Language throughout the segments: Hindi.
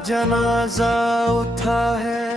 जनाजा उठा है,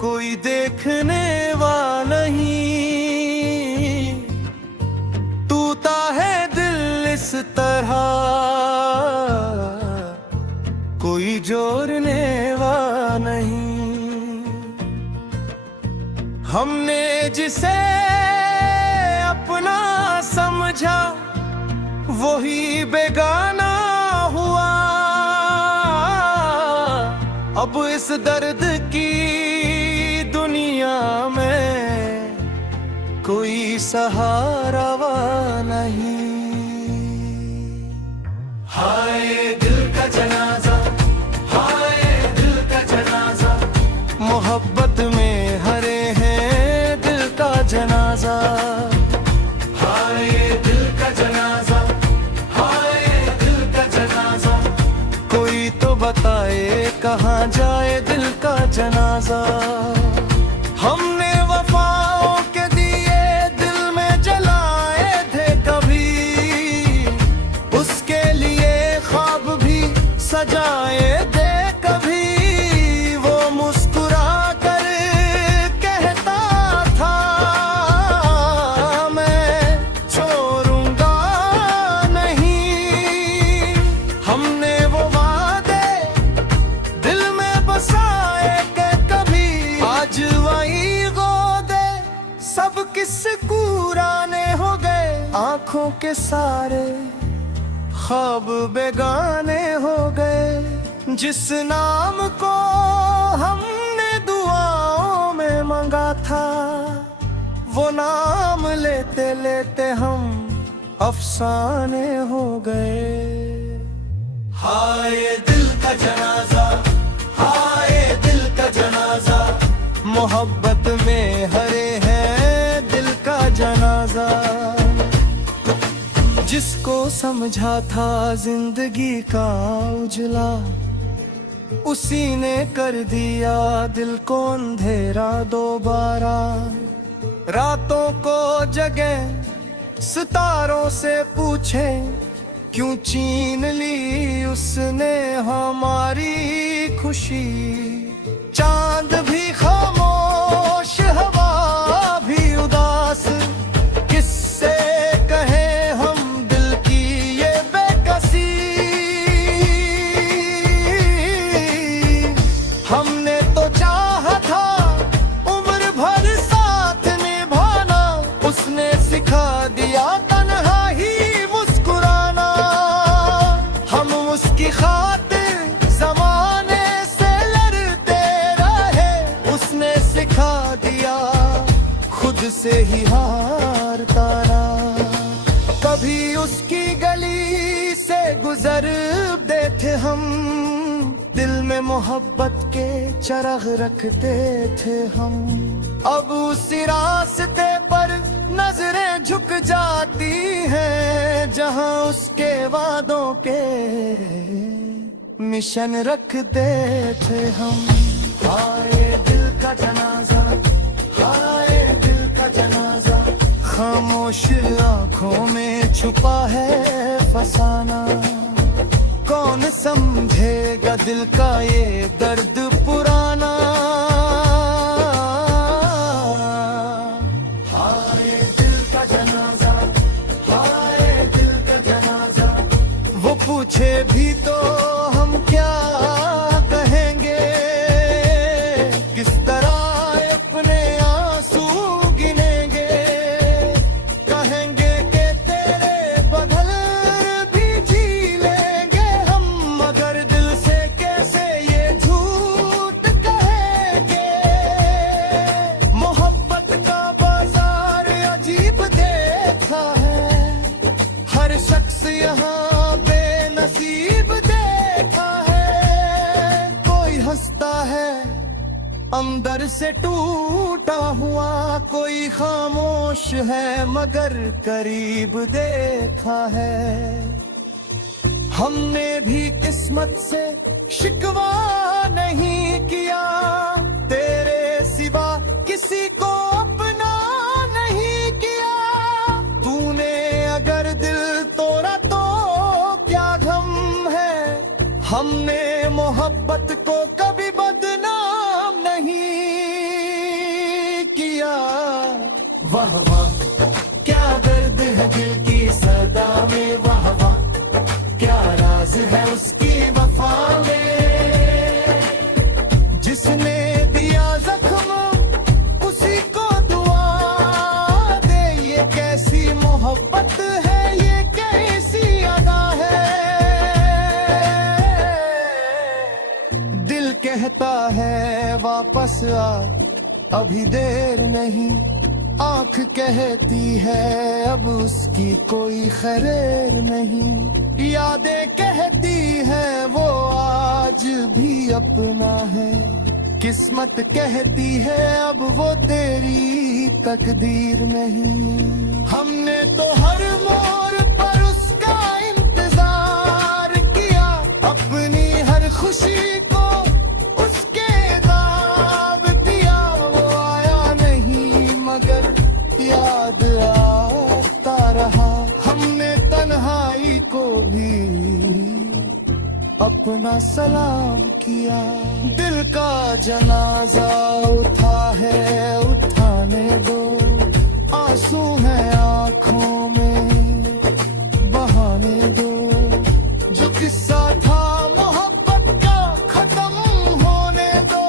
कोई देखने वाला नहीं, टूटा है दिल इस तरह, कोई जोड़ने वाला नहीं। हमने जिसे अपना समझा वही बेगाना हुआ, अब इस दर्द की दुनिया में कोई सहारा नहीं। हाय दिल का जनाजा, हाय दिल का जनाजा, मोहब्बत में हरे हैं दिल का जनाजा। हाय दिल का जनाजा, हाय दिल का जनाजा, कोई तो बताए कहाँ जाए दिल का जनाजा। हमने वफाओं के दिए दिल में जलाए थे कभी, उसके लिए ख्वाब भी सजाए दे कभी। वो मुस्कुरा कर कहता था मैं छोड़ूंगा नहीं। हमने वो वादे दिल में बसाए के कभी, आज वही गोदे सब किस्से पुराने हो गए। आंखों के सारे ख्वाब बेगाने हो गए, जिस नाम को हमने दुआओं में मांगा था, वो नाम लेते लेते हम अफसाने हो गए। हाय दिल का जनाजा, हाय दिल का जनाजा, मोहब्बत में हरे हैं दिल का जनाजा। जिसको समझा था जिंदगी का उजला, उसी ने कर दिया दिल को अंधेरा दोबारा। रातों को जगे सितारों से पूछे, क्यों छीन ली उसने हमारी खुशी। चांद भी खामोश, हवा भी उदास, किससे कहे हम दिल की ये बेकसी। हमने तो चाहा था उम्र भर साथ निभाना, उसने सिखा दिया तन्हा ही मुस्कुराना। हम उसकी खातिर जमाने से लड़ते रहे, उसने सिखा दिया खुद से ही हारता रहा। कभी उसकी गली से गुजरते थे हम, दिल में मोहब्बत के चराग रखते थे हम। अब उसी रास्ते पर नजरें झुक जाती हैं, जहां उसके वादों के मिशन रखते थे हम। हाय दिल का जनाजा, हाय दिल का जनाजा, खामोश आंखों में छुपा है फसाना। कौन समझेगा दिल का ये दर्द पुराना। हाय दिल का जनाजा, हाय दिल का जनाजा, वो पूछे भी तो हम क्या कहेंगे, किस तरह अपने आंसू गिनेंगे। कहेंगे कि तेरे बदल भी जी लेंगे हम, मगर दिल से कैसे ये झूठ कहेंगे। मोहब्बत का बाजार अजीब देखा है, हर शख्स यहाँ बेनसीब देखा है। कोई हंसता है अंदर से टूटा हुआ, कोई खामोश है मगर करीब देखा है। हमने भी किस्मत से शिकवा नहीं किया, तेरे सिवा किसी को अपना नहीं किया। तूने अगर दिल तोड़ा तो क्या गम है, हमने मोहब्बत को कभी बदनाम नहीं किया। वाह वाह क्या दर्द है दिल की सदा में, वाह वाह क्या राज है उसकी वफा में। जिसने दिया जख्म उसी को दुआ दे, ये कैसी मोहब्बत है, ये कैसी अदा है। दिल कहता है वापस आ, अभी देर नहीं। आंख कहती है अब उसकी कोई खैर नहीं। यादें कहती है वो आज भी अपना है। किस्मत कहती है अब वो तेरी तकदीर नहीं। हमने तो हर मोड़ पर उसका इंतजार किया, अपनी हर खुशी को उसके दाव दिया। वो आया नहीं मगर याद आता रहा। हमने तन्हाई को भी अपना सलाम किया। दिल का जनाजा उठा है, उठाने दो। आंसू है आंखों में, बहाने दो। जो किस्सा था मोहब्बत का खत्म होने दो।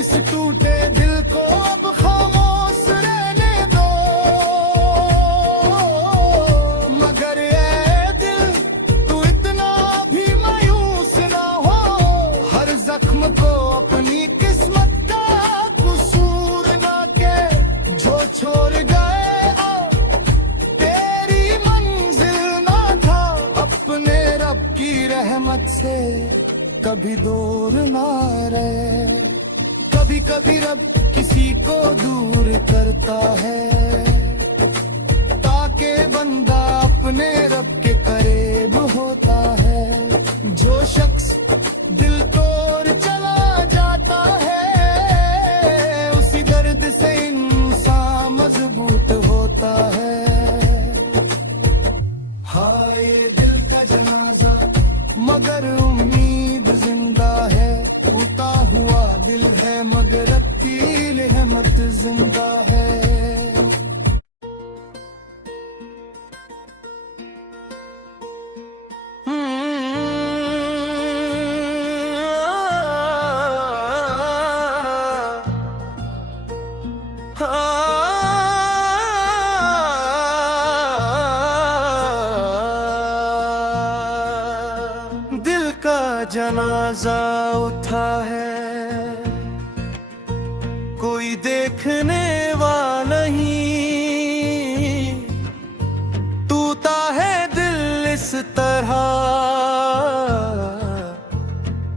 इस टूटे दिल को अब खामोश रहने दो। मगर ए दिल तू इतना भी मायूस ना हो। हर जख्म को अपनी किस्मत का कसूर ना के। जो छोड़ गए तेरी मंजिल ना था, अपने रब की रहमत से कभी दूर ना रहे। कभी कभी रब किसी को दूर करता है, ताकि बंदा अपने रब के करीब होता है। जो शख्स दिल तोड़ चला जाता है, उसी दर्द से इंसान मजबूत होता है। हाय दिल का जनाजा मगर उम्मीद जिंदा है। टूटा हुआ दिल है मगर रब की रहमत जिंदा है। दिल का जनाजा उठा है, कोई देखने वाला नहीं। टूटा है दिल इस तरह,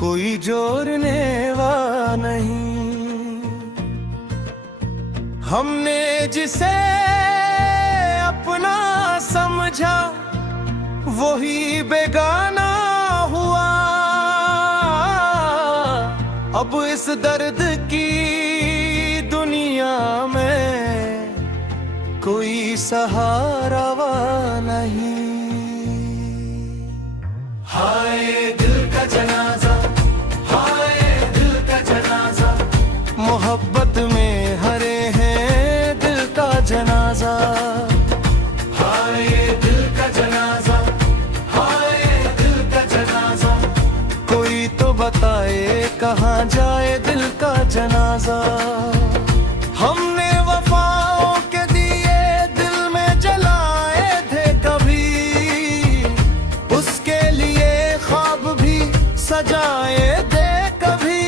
कोई जोड़ने वाला नहीं। हमने जिसे अपना समझा वही बेगाना हुआ। अब इस दर्द की दुनिया में कोई सहारा नहीं। हाय दिल का जनाजा, हाय दिल का जनाजा। मोहब्बत में हरे हैं दिल का जनाजा। हाय दिल का जनाजा, हाय दिल का जनाजा। कोई तो बताए कहाँ जाए दिल का जनाजा। हमने वफाओं के दिए दिल में जलाए थे कभी, उसके लिए ख्वाब भी सजाए दे कभी।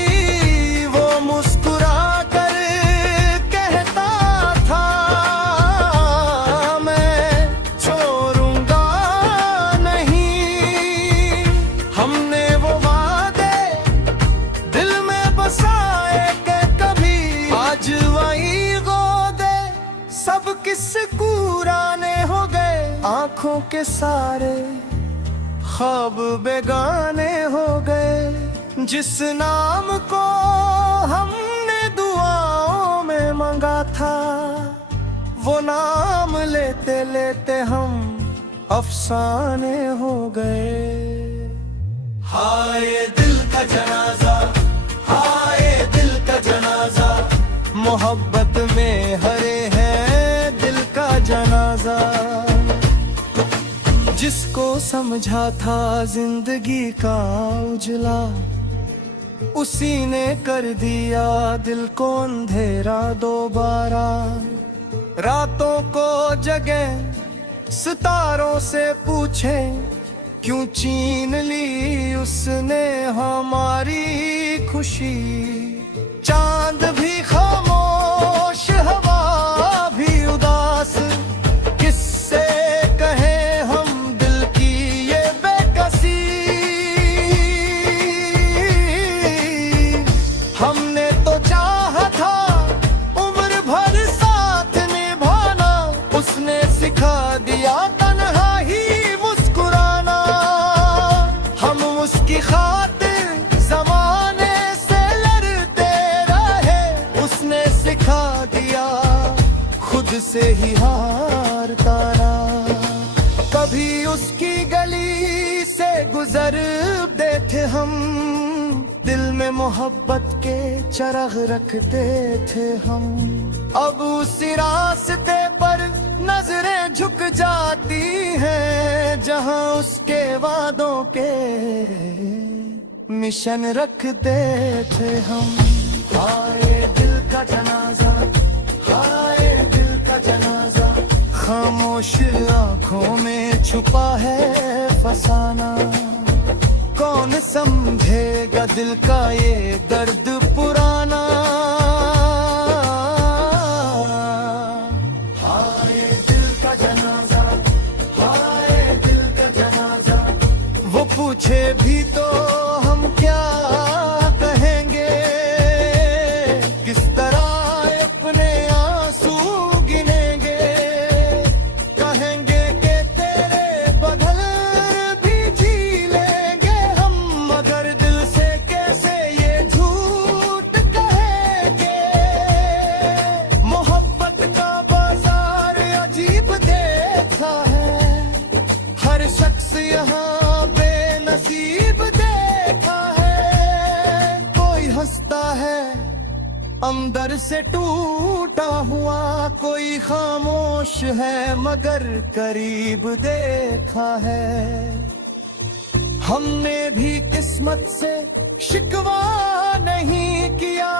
वो मुस्कुरा कर कहता था मैं छोड़ूंगा नहीं। हमने वो वादे दिल में बसाए के कभी आज वही गोदे सब किस्से पुराने हो गए। आंखों के सारे ख्वाब बेगाने हो गए। जिस नाम को हमने दुआओं में मांगा था, वो नाम लेते लेते हम अफसाने हो गए। हाय दिल का जनाजा, हाय दिल का जनाजा, मोहब्बत में हरे है दिल का जनाजा। जिसको समझा था जिंदगी का उजला, उसी ने कर दिया दिल को अंधेरा दोबारा। रातों को जगे सितारों से पूछे, क्यों छीन ली उसने हमारी खुशी। चांद भी खामोश, हवा भी उदास, किससे कहें हम दिल की ये बेकसी। हमने तो चाहा था उम्र भर साथ निभाना, उसने सिखा दिया तन्हाई मुस्कुराना। हम उसकी खातिर जमाने से लड़ते रहे, उसने सिखा दिया खुद से ही हारता रहा। कभी उसकी गली से गुजरते थे हम, दिल में मोहब्बत के चराग रखते थे हम। अब उसी रास्ते पर नजरें झुक जाती हैं, जहां उसके वादों के मिशन रखते थे हम। हाय दिल का जनाजा, हाय दिल का जनाजा, खामोश आंखों में छुपा है फसाना। कौन समझेगा दिल का ये दर्द पुराना। हाय दिल का जनाजा, हाय दिल का जनाजा, वो पूछे भी तो हम क्या कहेंगे, किस तरह अपने आंसू गिनेंगे। कहेंगे कि तेरे बदल भी जी लेंगे हम, मगर दिल से कैसे ये झूठ कहेंगे। मोहब्बत का बाजार अजीब देखा है, हर शख्स यहाँ बेनसीब देखा है। कोई हंसता है अंदर से टूटा हुआ, कोई खामोश है मगर करीब देखा है। हमने भी किस्मत से शिकवा नहीं किया,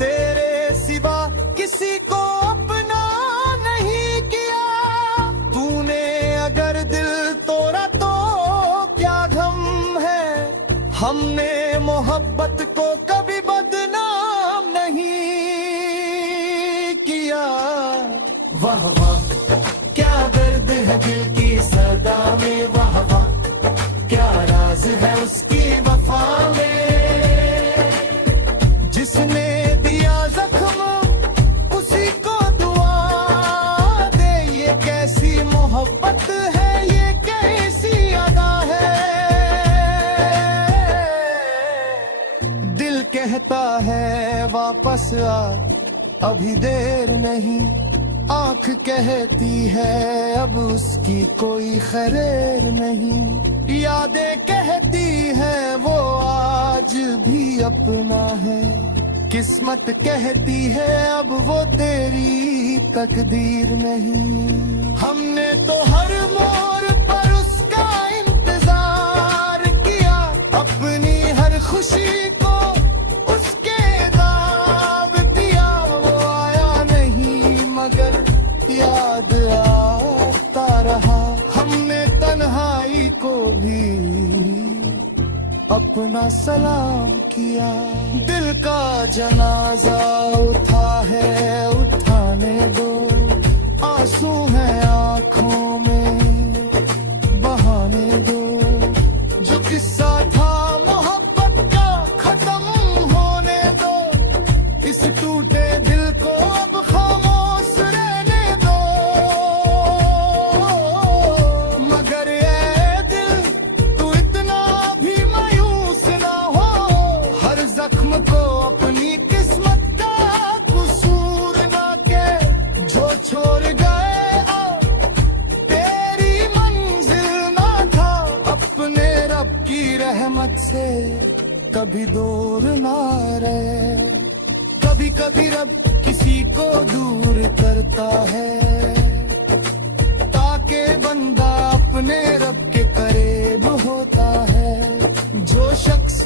तेरे सिवा किसी को अपना नहीं किया। तूने अगर दिल तोड़ा तो क्या गम है, हमने मोहब्बत को कभी बदनाम नहीं किया। वाह वाह क्या दर्द है दिल की सदा में, वाह वाह क्या राज है उसकी वफा में। जिसने दिया जख्म उसी को दुआ दे, ये कैसी मोहब्बत है, ये कैसी अदा है। दिल कहता है वापस आ, अभी देर नहीं। आंख कहती है अब उसकी कोई खैर नहीं। यादें कहती है वो आज भी अपना है, किस्मत कहती है अब वो तेरी तकदीर नहीं। हमने तो हर मोड़ पर उसका इंतजार किया, अपनी हर खुशी को उसके दाव दिया। वो आया नहीं मगर याद आता रहा, हमने तन्हाई को भी अपना सलाम किया। दिल का जनाजा उठा है उठाने दो, आंसू है आंखों में बहाने दो। जो किस्सा था मोहब्बत का खत्म होने दो, इस टूटे दिल को अब खामोश रहने दो। मगर ए दिल तू इतना भी मायूस ना हो, हर जख्म को अपनी किस्मत का कसूर ना के। जो छोड़ गए तेरी मंजिल ना था, अपने रब की रहमत कभी दूर ना रहे। कभी कभी रब किसी को दूर करता है ताकि बंदा अपने रब के करीब होता है। जो शख्स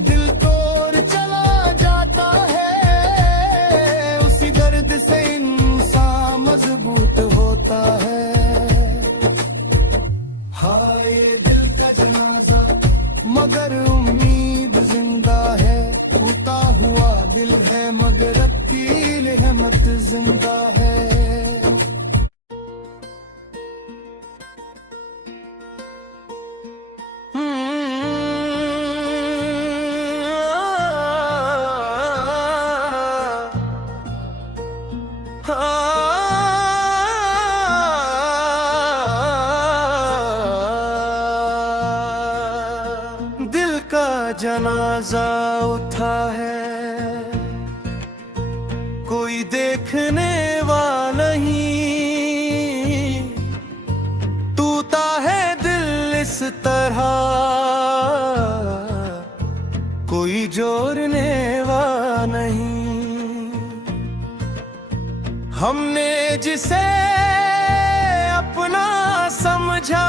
दिल तोड़ चला जाता है उसी दर्द से इंसान मजबूत होता है। हाय दिल का जनाजा मगर उम्मीद जिंदा है। टूटा हुआ दिल है मगर रब की रहमत जिंदा है। दिल का जनाजा उठा है, कोई देखने वाला नहीं। टूटा है दिल इस तरह, कोई जोड़ने वाला नहीं। हमने जिसे अपना समझा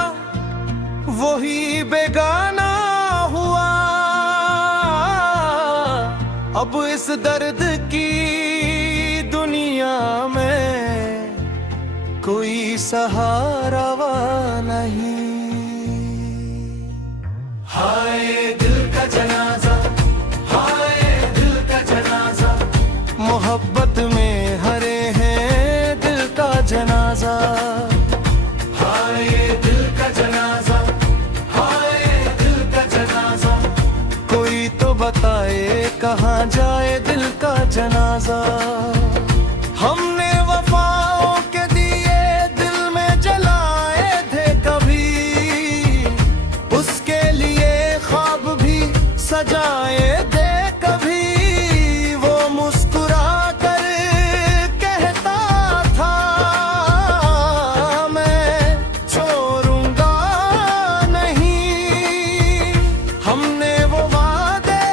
वही बेगाना हुआ। अब इस दर्द की दुनिया में कोई सहारा नहीं। हाय दिल का जनाजा, हाय दिल का जनाजा, मोहब्बत में हरे हैं दिल का जनाजा। हाय दिल का जनाजा, हाय दिल का जनाजा, कोई तो बताए कहाँ जाए दिल का जनाजा। हमने वफाओं के दिए दिल में जलाए थे कभी, उसके लिए ख्वाब भी सजाए दे कभी। वो मुस्कुरा कर कहता था मैं छोड़ूंगा नहीं। हमने वो वादे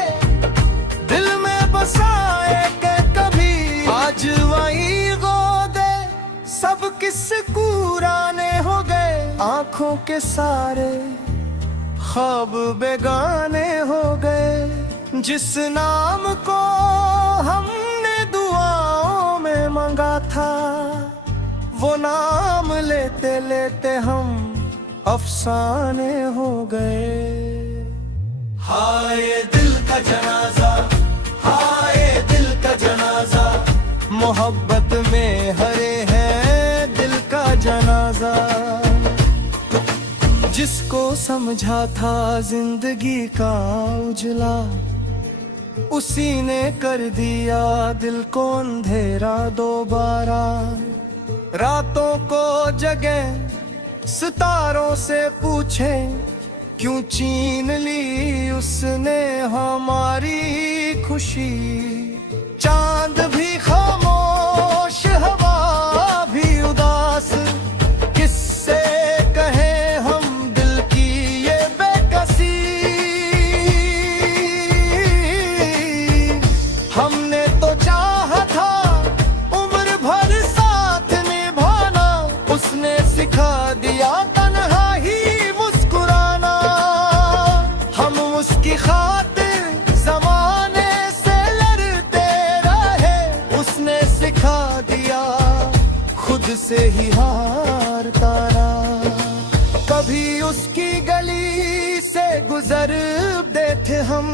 दिल में बसाए के कभी आज वही गोदे सब किस कुराने हो गए। आंखों के सारे ख्वाब बेगाने हो गए। जिस नाम को हमने दुआओं में मांगा था वो नाम लेते लेते हम अफसाने हो गए। हाय दिल का जनाजा, हाय दिल का जनाजा, मोहब्बत में हरे हैं दिल का जनाजा। जिसको समझा था जिंदगी का उजला उसी ने कर दिया दिल को अंधेरा दोबारा। रातों को जगे सितारों से पूछे क्यों छीन ली उसने हमारी खुशी। चांद भी खामोश हवा भी उदास, किससे कहे हम दिल की ये बेकसी। हमने तो चाहा था उम्र भर साथ निभाना, उसने सिखा दिया तन्हाई मुस्कुराना। हम उसकी खातिर जमाने से लड़ते रहे, उसने सिखा दिया खुद से ही हारता रहा। कभी उसकी गली से गुजरते थे हम,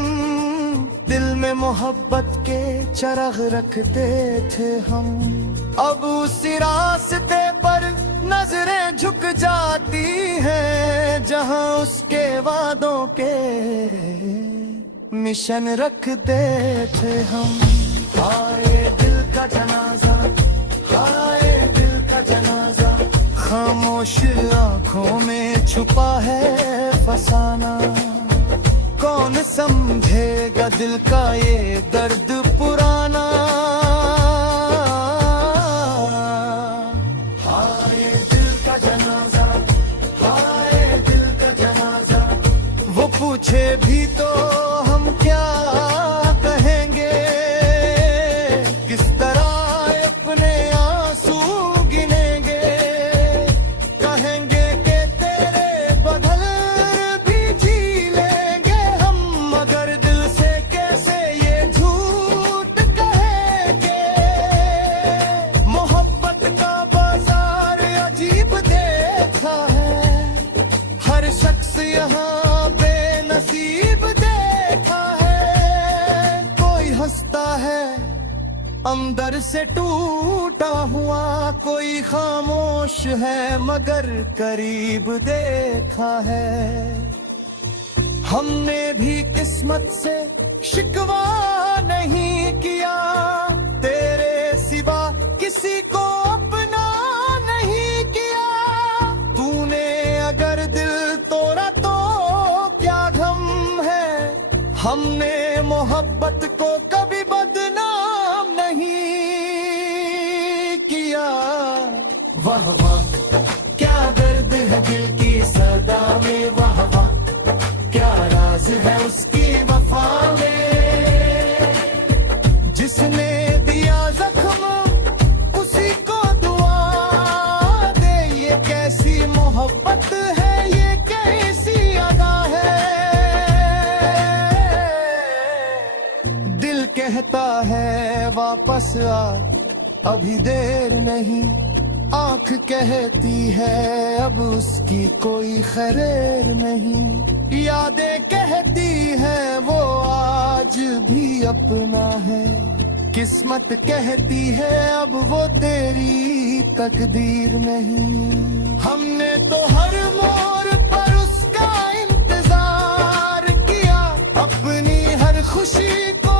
दिल में मोहब्बत के चराग रखते थे हम। अब उसी रास्ते पर नजरें झुक जाती हैं जहां उसके वादों के मिशन रखते थे हम। हाय दिल का जनाजा, हाय दिल का जनाजा, खामोश आंखों में छुपा है फसाना। कौन समझेगा दिल का ये दर्द पुराना। हाय दिल का जनाजा, हाय दिल का जनाजा, वो पूछे भी तो हम क्या अंदर से टूटा हुआ कोई खामोश है मगर करीब देखा है। हमने भी किस्मत से शिकवा नहीं किया, तेरे सिवा किसी को अपना नहीं किया। तूने अगर दिल तोड़ा तो क्या गम है, हमने मोहब्बत को कभी बदनाम नहीं किया। वाह वाह क्या दर्द है दिल की सदा में, वाह वाह क्या राज है उसकी वफा में। जिसने दिया जख्म उसी को दुआ दे, ये कैसी मोहब्बत है, ये कैसी अदा है। दिल कहता है वापस आ, अभी देर नहीं। आंख कहती है अब उसकी कोई खैर नहीं। यादें कहती है वो आज भी अपना है। किस्मत कहती है अब वो तेरी तकदीर नहीं। हमने तो हर मोड़ पर उसका इंतजार किया, अपनी हर खुशी को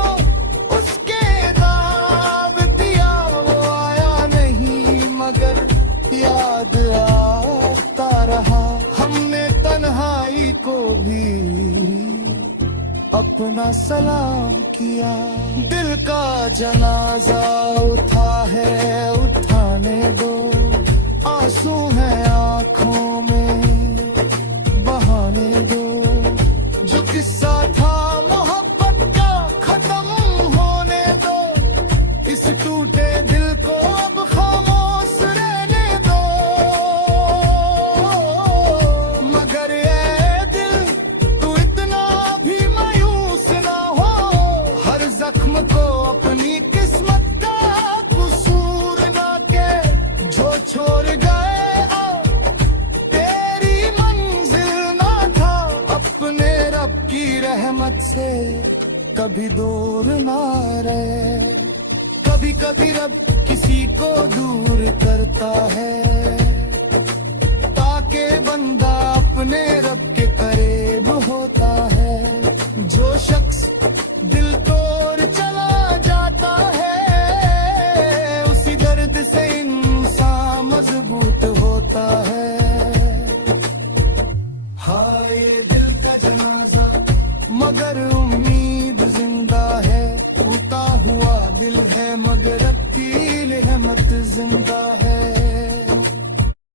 उसके दाव दिया। वो आया नहीं मगर याद आता रहा। हमने तन्हाई को भी अपना सलाम किया। दिल का जनाजा उठा है, उठाने दो। आंसू है आंखों में, बहाने दो। जो किस्सा था मोहब्बत का खत्म होने दो। इस टूटे दिल को अब खामोश रहने दो। मगर ए दिल तू इतना भी मायूस ना हो, हर जख्म को अपनी किस्मत का कसूर ना के। जो छोड़ गए तेरी मंजिल ना था, अपने रब की रहमत से कभी दूर ना रहे। कभी कभी रब किसी को दूर करता है,